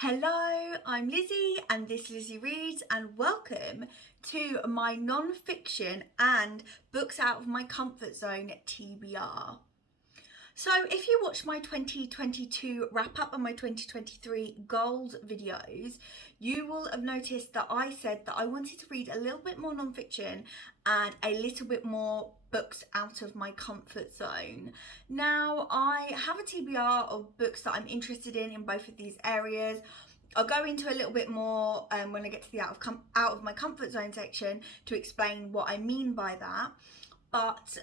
Hello, I'm Lizzie and this is Lizzie Reads, and welcome to my non-fiction and books out of my comfort zone TBR. So if you watched my 2022 wrap up and my 2023 goals videos, you will have noticed that I said that I wanted to read a little bit more non-fiction and a little bit more books out of my comfort zone. Now, I have a TBR of books that I'm interested in both of these areas. I'll go into a little bit more when I get to the out of my comfort zone section to explain what I mean by that. But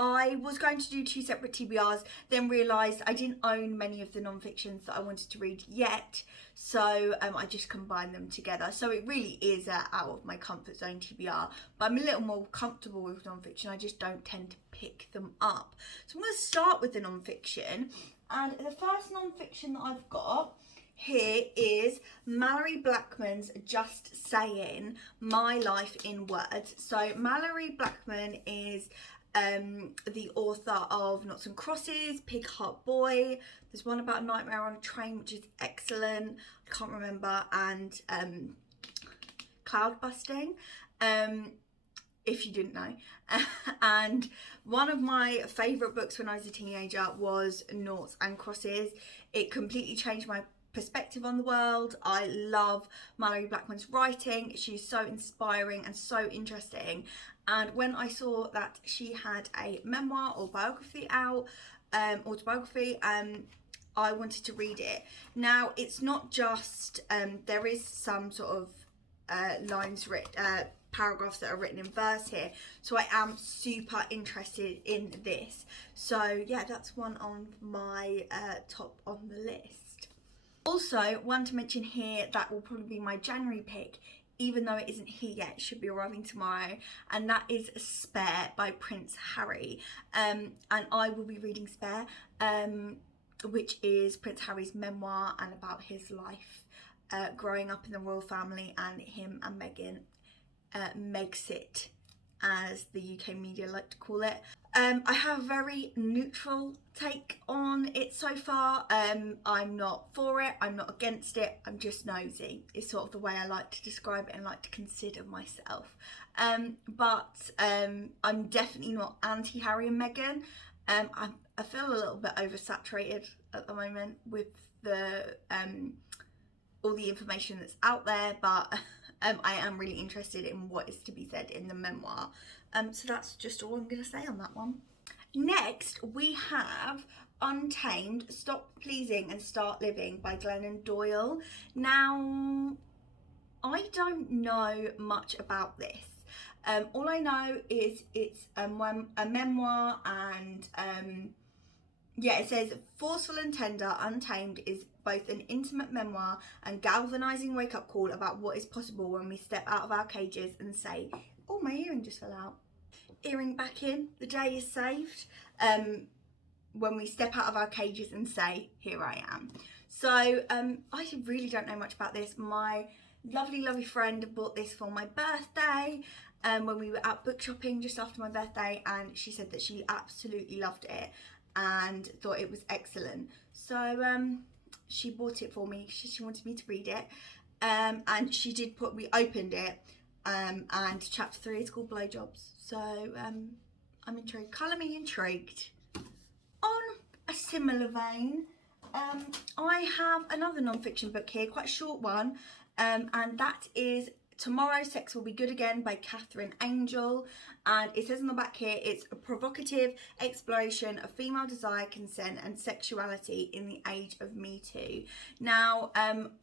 I was going to do two separate TBRs, then realised I didn't own many of the non-fictions that I wanted to read yet, so I just combined them together. So it really is out of my comfort zone TBR, but I'm a little more comfortable with non-fiction. I just don't tend to pick them up. So I'm going to start with the non-fiction, and the first non-fiction that I've got here is Mallory Blackman's Just Saying, My Life in Words. So Mallory Blackman is the author of Noughts and Crosses, Pig Heart Boy. There's one about Nightmare on a Train, which is excellent. I can't remember. And Cloud Busting, if you didn't know. And one of my favourite books when I was a teenager was Noughts and Crosses. It completely changed my perspective on the world. I love Mallory Blackman's writing. She's so inspiring and so interesting. And when I saw that she had a memoir or biography out, autobiography, I wanted to read it. Now, it's not just, there is some sort of paragraphs that are written in verse here. So I am super interested in this. So yeah, that's one on my top on the list. Also, one to mention here that will probably be my January pick, even though it isn't here yet, it should be arriving tomorrow, and that is Spare by Prince Harry. And I will be reading Spare, which is Prince Harry's memoir and about his life growing up in the royal family, and him and Meghan makes it, as the UK media like to call it. I have a very neutral take on it so far. I'm not for it, I'm not against it, I'm just nosy. It's sort of the way I like to describe it and like to consider myself. But I'm definitely not anti-Harry and Meghan. I feel a little bit oversaturated at the moment with the all the information that's out there, but I am really interested in what is to be said in the memoir. So that's just all I'm going to say on that one. Next, we have Untamed, Stop Pleasing and Start Living by Glennon Doyle. Now, I don't know much about this. All I know is it's a memoir, and yeah, it says Forceful and Tender, Untamed is both an intimate memoir and galvanising wake-up call about what is possible when we step out of our cages and say, oh, my earring just fell out. Earring back in, the day is saved. When we step out of our cages and say, here I am. So I really don't know much about this. My lovely friend bought this for my birthday when we were out book shopping just after my birthday, and she said that she absolutely loved it and thought it was excellent. So she bought it for me. She wanted me to read it, and she did we opened it, and chapter 3 is called Blowjobs. So I'm intrigued. Colour me intrigued. On a similar vein, I have another non-fiction book here, quite a short one, and that is Tomorrow Sex Will Be Good Again by Catherine Angel. And it says on the back here, it's a provocative exploration of female desire, consent and sexuality in the age of Me Too. Now,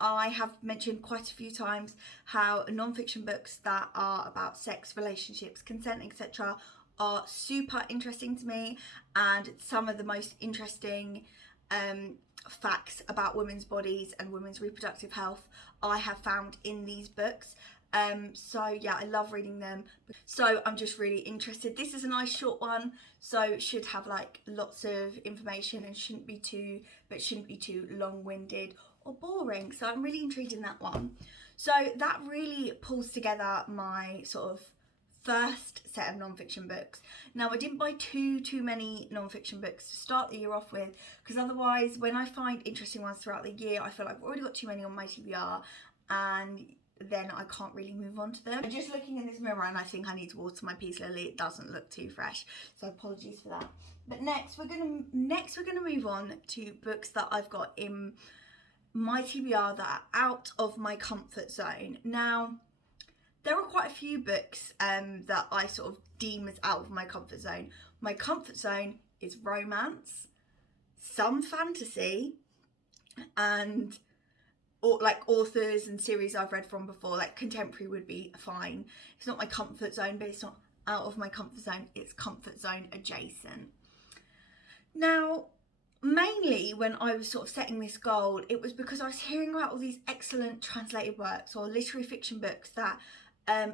I have mentioned quite a few times how non-fiction books that are about sex, relationships, consent, etc. are super interesting to me, and some of the most interesting facts about women's bodies and women's reproductive health I have found in these books. So yeah, I love reading them. So I'm just really interested. This is a nice short one, so it should have like lots of information and shouldn't be too long-winded or boring. So I'm really intrigued in that one. So that really pulls together my sort of first set of non-fiction books. Now, I didn't buy too many non-fiction books to start the year off with, because otherwise when I find interesting ones throughout the year, I feel like I've already got too many on my TBR and then I can't really move on to them. I'm just looking in this mirror and I think I need to water my peace lily. It doesn't look too fresh, so apologies for that. But next we're gonna move on to books that I've got in my TBR that are out of my comfort zone. Now, there are quite a few books that I sort of deem as out of my comfort zone. My comfort zone is romance, some fantasy, and like authors and series I've read from before. Like contemporary would be fine. It's not my comfort zone, but it's not out of my comfort zone. It's comfort zone adjacent. Now, mainly when I was sort of setting this goal, it was because I was hearing about all these excellent translated works or literary fiction books that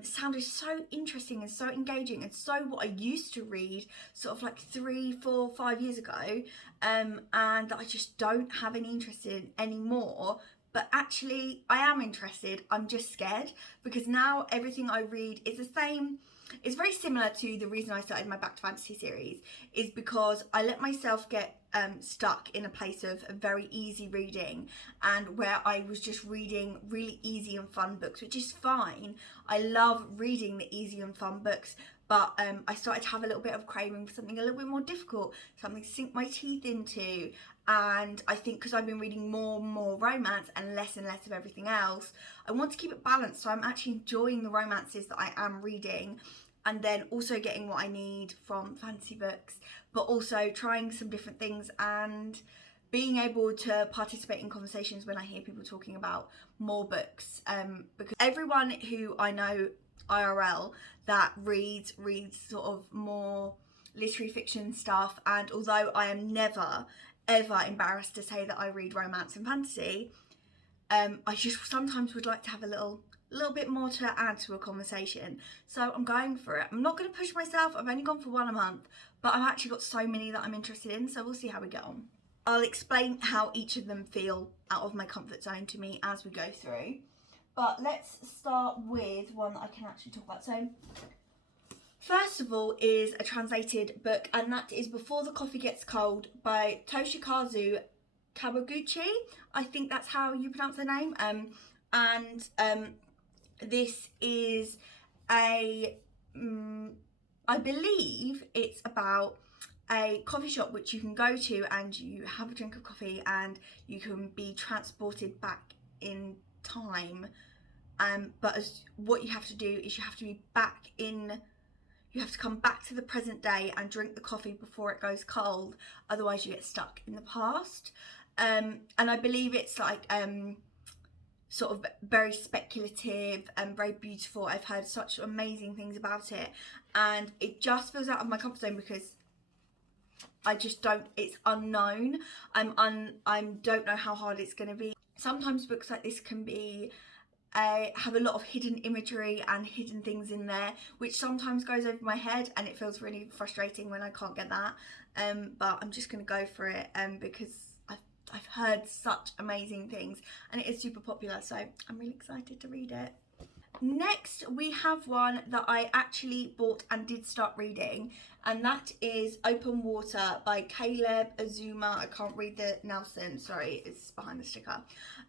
sounded so interesting and so engaging and so what I used to read sort of like 3, 4, 5 years ago, and that I just don't have any interest in anymore. But actually I am interested, I'm just scared, because now everything I read is the same. It's very similar to the reason I started my Back to Fantasy series, is because I let myself get stuck in a place of very easy reading, and where I was just reading really easy and fun books, which is fine. I love reading the easy and fun books, but I started to have a little bit of craving for something a little bit more difficult, something to sink my teeth into. And I think because I've been reading more and more romance and less of everything else, I want to keep it balanced. So I'm actually enjoying the romances that I am reading, and then also getting what I need from fantasy books, but also trying some different things and being able to participate in conversations when I hear people talking about more books, because everyone who I know IRL that reads sort of more literary fiction stuff, and although I am never ever embarrassed to say that I read romance and fantasy, I just sometimes would like to have a little bit more to add to a conversation. So I'm going for it. I'm not going to push myself. I've only gone for 1 a month, but I've actually got so many that I'm interested in, so we'll see how we get on. I'll explain how each of them feel out of my comfort zone to me as we go through. But let's start with one that I can actually talk about. So first of all is a translated book, and that is Before the Coffee Gets Cold by Toshikazu Kawaguchi. I think that's how you pronounce their name. This is I believe it's about a coffee shop which you can go to and you have a drink of coffee and you can be transported back in time. But what you have to do is you have to come back to the present day and drink the coffee before it goes cold, otherwise you get stuck in the past. And I believe it's like sort of very speculative and very beautiful. I've heard such amazing things about it, and it just feels out of my comfort zone because I just don't, it's unknown. I don't know how hard it's going to be. Sometimes books like this can be have a lot of hidden imagery and hidden things in there, which sometimes goes over my head, and it feels really frustrating when I can't get that. But I'm just going to go for it because I've heard such amazing things, and it is super popular, so I'm really excited to read it. Next, we have one that I actually bought and did start reading, and that is Open Water by Caleb Azuma. I can't read the Nelson, sorry, it's behind the sticker.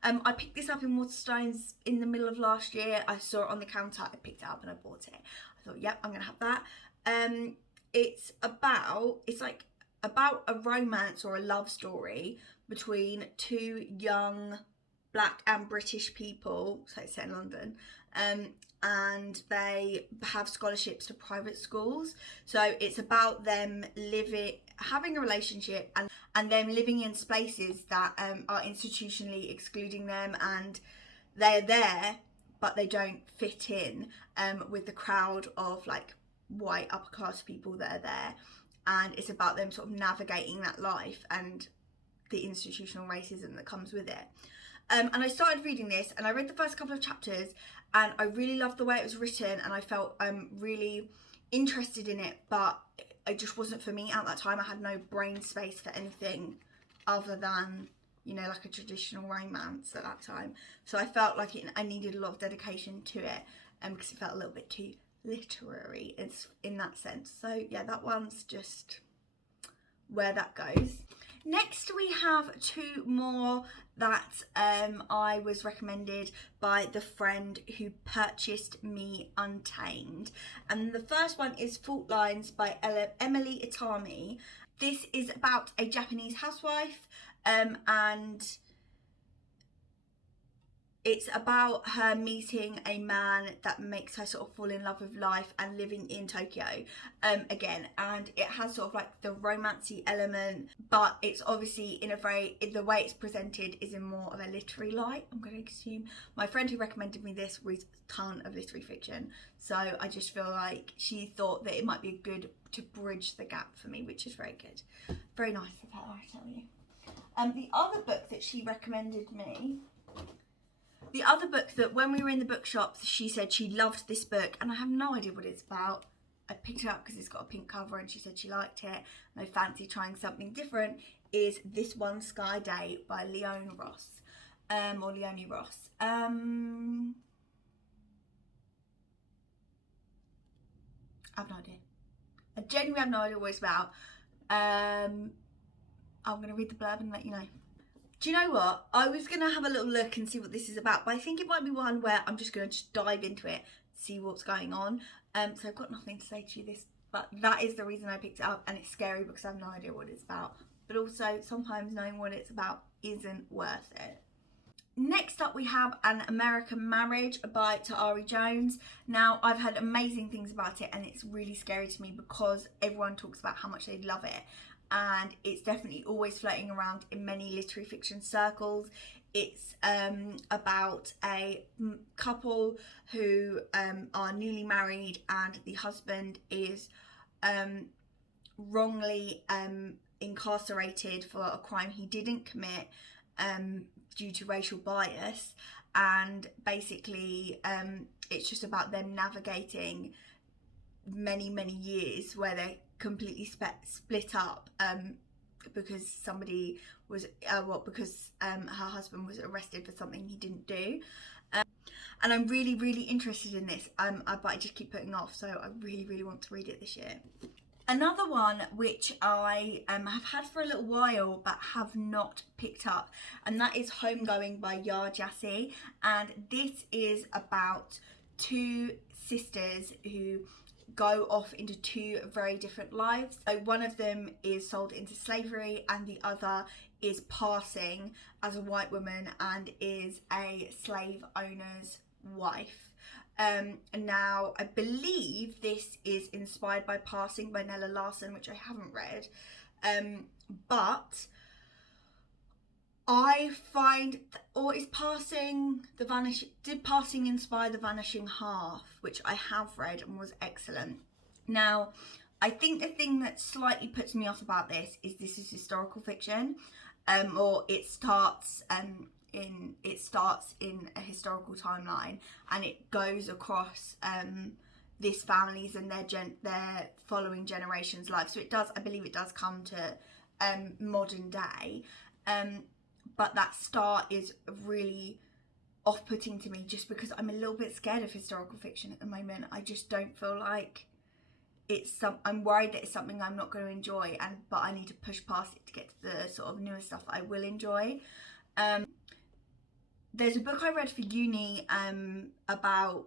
I picked this up in Waterstones in the middle of last year. I saw it on the counter, I picked it up and I bought it. I thought, yep, I'm gonna have that. It's like about a romance or a love story between 2 young Black and British people, so it's set in London, and they have scholarships to private schools. So it's about them having a relationship and them living in spaces that are institutionally excluding them, and they're there but they don't fit in with the crowd of like white upper class people that are there, and it's about them sort of navigating that life and the institutional racism that comes with it. And I started reading this, and I read the first couple of chapters, and I really loved the way it was written, and I felt really interested in it, but it just wasn't for me at that time. I had no brain space for anything other than, you know, like a traditional romance at that time. So I felt like I needed a lot of dedication to it, because it felt a little bit too literary in that sense. So yeah, that one's just where that goes. Next we have two more that I was recommended by the friend who purchased me Untamed. And the first one is Fault Lines by Emily Itami. This is about a Japanese housewife and it's about her meeting a man that makes her sort of fall in love with life and living in Tokyo again. And it has sort of like the romancy element, but it's obviously in a very, the way it's presented is in more of a literary light, I'm going to assume. My friend who recommended me this reads a ton of literary fiction, so I just feel like she thought that it might be good to bridge the gap for me, which is very good. Very nice of her, I tell you. The other book that she recommended me, the other book that when we were in the bookshops, she said she loved this book, and I have no idea what it's about. I picked it up because it's got a pink cover and she said she liked it, and I fancy trying something different, is This One Sky Day by Leone Ross. Or Leonie Ross. I have no idea. I genuinely have no idea what it's about. I'm going to read the blurb and let you know. Do you know what? I was going to have a little look and see what this is about, but I think it might be one where I'm just going to just dive into it, see what's going on. So I've got nothing to say to you this, but that is the reason I picked it up, and it's scary because I have no idea what it's about. But also, sometimes knowing what it's about isn't worth it. Next up we have An American Marriage by Ta'ari Jones. Now, I've heard amazing things about it, and it's really scary to me because everyone talks about how much they love it. And it's definitely always floating around in many literary fiction circles. It's about a couple who are newly married, and the husband is wrongly incarcerated for a crime he didn't commit due to racial bias. And basically it's just about them navigating many years where they completely split up because somebody was because her husband was arrested for something he didn't do, and I'm really interested in this, but I just keep putting off, so I really want to read it this year. Another one which I have had for a little while but have not picked up, and that is Homegoing by Yaa Gyasi. And this is about two sisters who go off into two very different lives. So one of them is sold into slavery, and the other is passing as a white woman and is a slave owner's wife. Now, I believe this is inspired by Passing by Nella Larsen, which I haven't read, but I find, or is Passing the Vanishing, did Passing inspire The Vanishing Half, which I have read and was excellent. Now, I think the thing that slightly puts me off about this is historical fiction, or it starts in a historical timeline, and it goes across this family's and their following generations' lives. So it does, I believe it does come to modern day. But that start is really off-putting to me, just because I'm a little bit scared of historical fiction at the moment. I just don't feel like I'm worried that it's something I'm not going to enjoy, but I need to push past it to get to the sort of newer stuff that I will enjoy. There's a book I read for uni about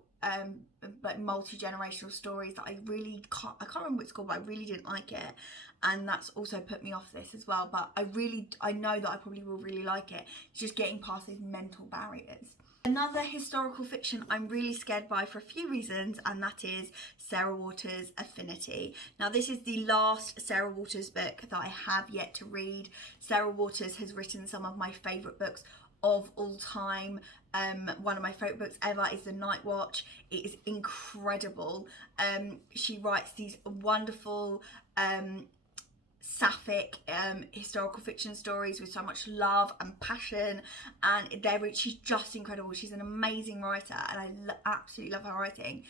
like multi-generational stories that I can't remember what it's called, but I really didn't like it, and that's also put me off this as well. But I know that I probably will really like it. It's just getting past these mental barriers. Another historical fiction I'm really scared by for a few reasons, and that is Sarah Waters' Affinity. Now, this is the last Sarah Waters book that I have yet to read. Sarah Waters has written some of my favourite books of all time. One of my favourite books ever is The Night Watch. It is incredible. She writes these wonderful sapphic historical fiction stories with so much love and passion, and she's just incredible. She's an amazing writer, and I absolutely love her writing.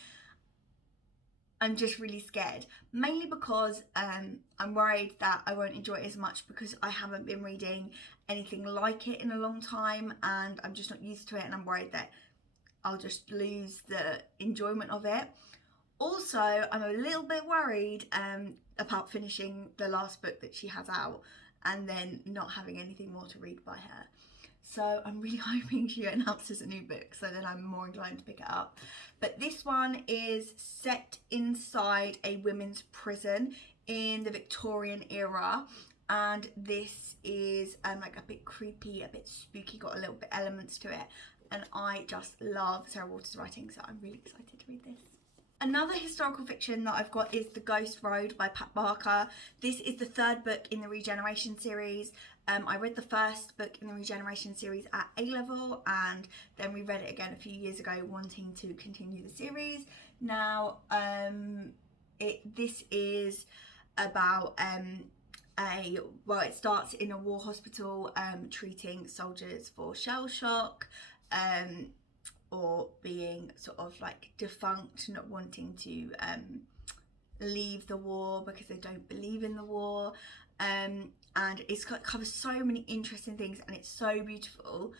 I'm just really scared, mainly because I'm worried that I won't enjoy it as much because I haven't been reading anything like it in a long time, and I'm just not used to it, and I'm worried that I'll just lose the enjoyment of it. Also, I'm a little bit worried about finishing the last book that she has out and then not having anything more to read by her. So I'm really hoping she announces a new book, so then I'm more inclined to pick it up. But this one is set inside a women's prison in the Victorian era. And this is like a bit creepy, a bit spooky, got a little bit elements to it. And I just love Sarah Waters' writing, so I'm really excited to read this. Another historical fiction that I've got is The Ghost Road by Pat Barker. This is the third book in the Regeneration series. I read the first book in the Regeneration series at A-level, and then we read it again a few years ago wanting to continue the series. Now, this is about it starts in a war hospital treating soldiers for shell shock, or being sort of like defunct, not wanting to leave the war because they don't believe in the war, and it's covers so many interesting things, and it's so beautiful,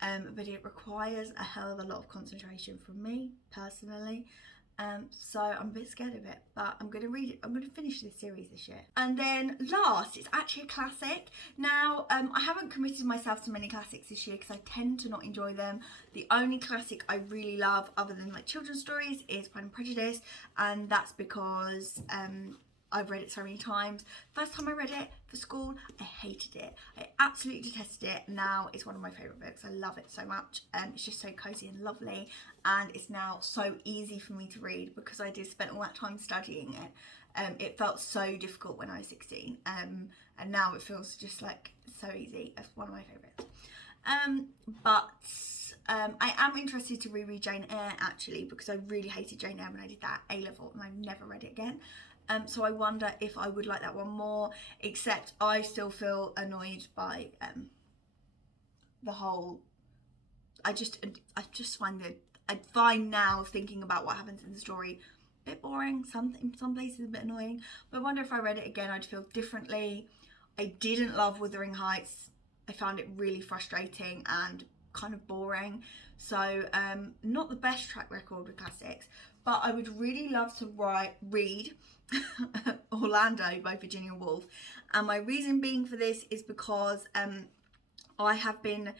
but it requires a hell of a lot of concentration from me personally. So I'm a bit scared of it, but I'm going to read it. I'm going to finish this series this year. And then last, it's actually a classic. Now, I haven't committed myself to many classics this year because I tend to not enjoy them. The only classic I really love, other than like children's stories, is Pride and Prejudice, and that's because I've read it so many times. First time I read it for school, I hated it. I absolutely detested it. Now it's one of my favourite books. I love it so much. It's just so cosy and lovely, and it's now so easy for me to read because I did spend all that time studying it. It felt so difficult when I was 16, and now it feels just like so easy. It's one of my favourites. I am interested to reread Jane Eyre actually, because I really hated Jane Eyre when I did that at A-level, and I've never read it again. So I wonder if I would like that one more, except I still feel annoyed by the whole, I just find now thinking about what happens in the story a bit boring, in some places a bit annoying, but I wonder if I read it again I'd feel differently. I didn't love Wuthering Heights. I found it really frustrating and kind of boring, so not the best track record with classics, but I would really love to read Orlando by Virginia Woolf, and my reason being for this is because I have been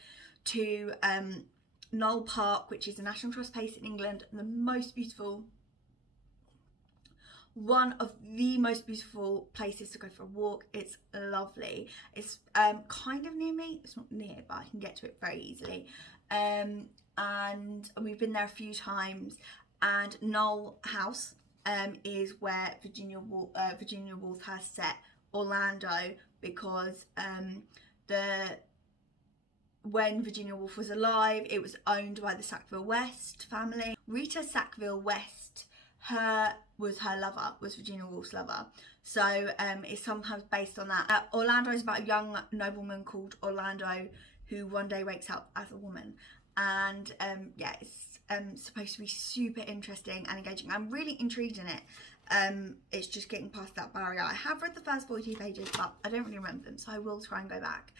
to Knoll Park, which is a National Trust place in England, and one of the most beautiful places to go for a walk. It's lovely. It's kind of near me. It's not near, but I can get to it very easily, and we've been there a few times. And Knoll House is where Virginia Woolf has set Orlando, because when Virginia Woolf was alive, it was owned by the Sackville West family. Rita Sackville West, was Virginia Woolf's lover. So it's sometimes based on that. Orlando is about a young nobleman called Orlando who one day wakes up as a woman. And it's supposed to be super interesting and engaging. I'm really intrigued in it. It's just getting past that barrier. I have read the first 42 pages, but I don't really remember them, so I will try and go back.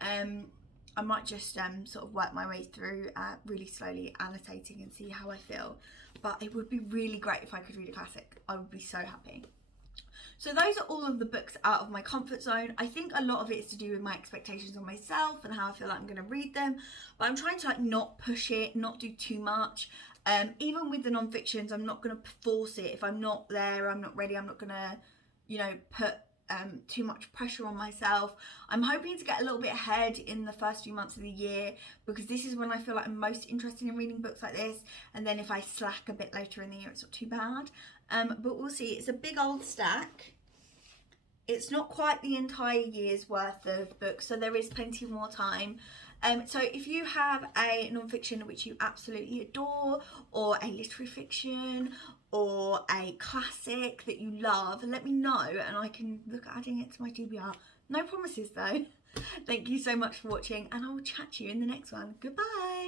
I might just sort of work my way through really slowly, annotating, and see how I feel. But it would be really great if I could read a classic. I would be so happy. So those are all of the books out of my comfort zone. I think a lot of it is to do with my expectations on myself and how I feel like I'm going to read them. But I'm trying to like not push it, not do too much. Even with the non-fictions, I'm not going to force it. If I'm not there, I'm not ready, I'm not going to, put too much pressure on myself. I'm hoping to get a little bit ahead in the first few months of the year, because this is when I feel like I'm most interested in reading books like this, and then if I slack a bit later in the year, it's not too bad. But we'll see. It's a big old stack. It's not quite the entire year's worth of books, so there is plenty more time. So if you have a non-fiction which you absolutely adore, or a literary fiction, or a classic that you love, let me know and I can look at adding it to my TBR. No promises though. Thank you so much for watching, and I will chat to you in the next one. Goodbye.